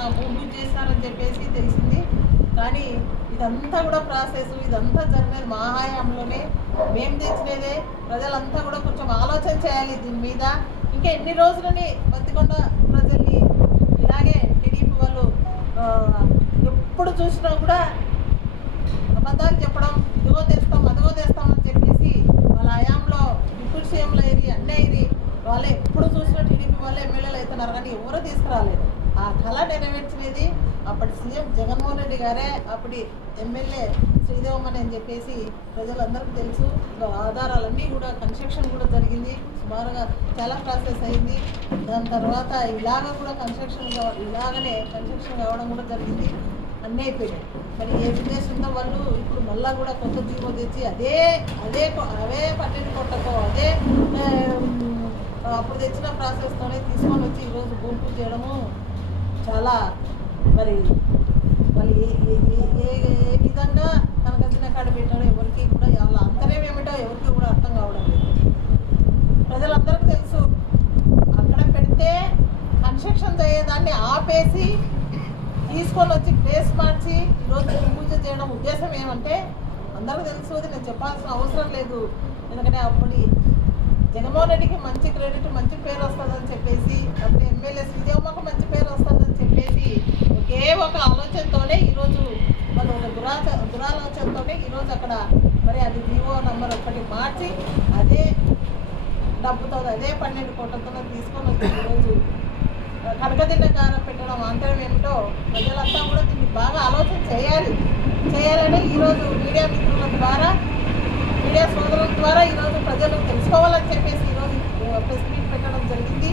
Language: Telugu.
నాకు భూమి చేశారని చెప్పేసి తెలిసింది. కానీ ఇదంతా కూడా ప్రాసెస్ ఇదంతా జరిగినది మా హయాంలోనే మేము తెచ్చినదే ప్రజలంతా కూడా కొంచెం ఆలోచన చేయాలి దీని మీద. ఇంకా ఎన్ని రోజులని బతికొండ ప్రజల్ని? ఇలాగే టీడీపీ వాళ్ళు ఎప్పుడు చూసినా కూడా అబద్ధాలు చెప్పడం ఇదిగో తెస్తాం అదిగో తెస్తాం అని చెప్పేసి వాళ్ళ హయాంలో డిప్యూటీ సీఎంలు అయ్యి అన్నీ అయ్యి వాళ్ళు ఎప్పుడు చూసినా టీడీపీ వాళ్ళు ఎమ్మెల్యేలు అవుతున్నారు. కానీ ఎవరు తీసుకురాలేదు. ఆ కళ నెరవేర్చినది అప్పటి సీఎం జగన్మోహన్ రెడ్డి గారే. అప్పటి ఎమ్మెల్యే శ్రీదేవమ్మని అని చెప్పేసి ప్రజలందరికీ తెలుసు. ఆధారాలన్నీ కూడా కన్స్ట్రక్షన్ కూడా జరిగింది. సుమారుగా చాలా ప్రాసెస్ అయింది. దాని తర్వాత ఇలాగ కూడా కన్స్ట్రక్షన్ ఇలాగనే కన్స్ట్రక్షన్ కావడం కూడా జరిగింది. అన్నీ అయిపోయినాయి. మరి ఏ ఉద్దేశంతో వాళ్ళు ఇప్పుడు మళ్ళీ కూడా కొత్త జీవో తెచ్చి అదే అదే కొ- అవే పన్నెండు కొట్టకో అదే అప్పుడు తెచ్చిన ప్రాసెస్తోనే తీసుకొని వచ్చి ఈరోజు భూమి పూజ చేయడము చాలా మరి వాళ్ళు ఏ ఏ- ఏ- విధంగా కనకదిన కాడ పెట్టాడో ఎవరికి కూడా వాళ్ళ అంతరం ఏమిటో ఎవరికి కూడా అర్థం కావడం లేదు. ప్రజలందరికీ తెలుసు అక్కడ పెడితే కన్స్ట్రక్షన్ అయ్యేదాన్ని ఆపేసి తీసుకొని వచ్చి ప్లేస్ మార్చి ఈరోజు పూజ చేయడం ఉద్దేశం ఏమంటే అందరికీ తెలుసు అది నేను చెప్పాల్సిన అవసరం లేదు. ఎందుకంటే అప్పుడు జగన్మోహన్ రెడ్డికి మంచి క్రెడిట్ మంచి పేరు వస్తుందని చెప్పేసి అప్పుడు ఎమ్మెల్యే శ్రీదేవమ్మకు మంచి పేరు వస్తుందని చెప్పేసి ఒకే ఒక ఆలోచనతోనే ఈరోజు మనం ఒక దురాచ దురాలోచనతోనే ఈరోజు అక్కడ మరి అది జీవో నంబర్ ఒకటి మార్చి అదే డబ్బుతో అదే పన్నెండు కోట్లతో తీసుకొని వచ్చి ఈరోజు కనకదిన్న కారం పెట్టడం అంతరం ఏమిటో ప్రజలంతా కూడా దీన్ని బాగా ఆలోచన చేయాలి. చేయాలని ఈరోజు మీడియా మిత్రుల ద్వారా మీడియా సోదరుల ద్వారా ఈరోజు ప్రజలు తెలుసుకోవాలని చెప్పేసి ఈరోజు ప్రెస్ మీట్ పెట్టడం జరిగింది.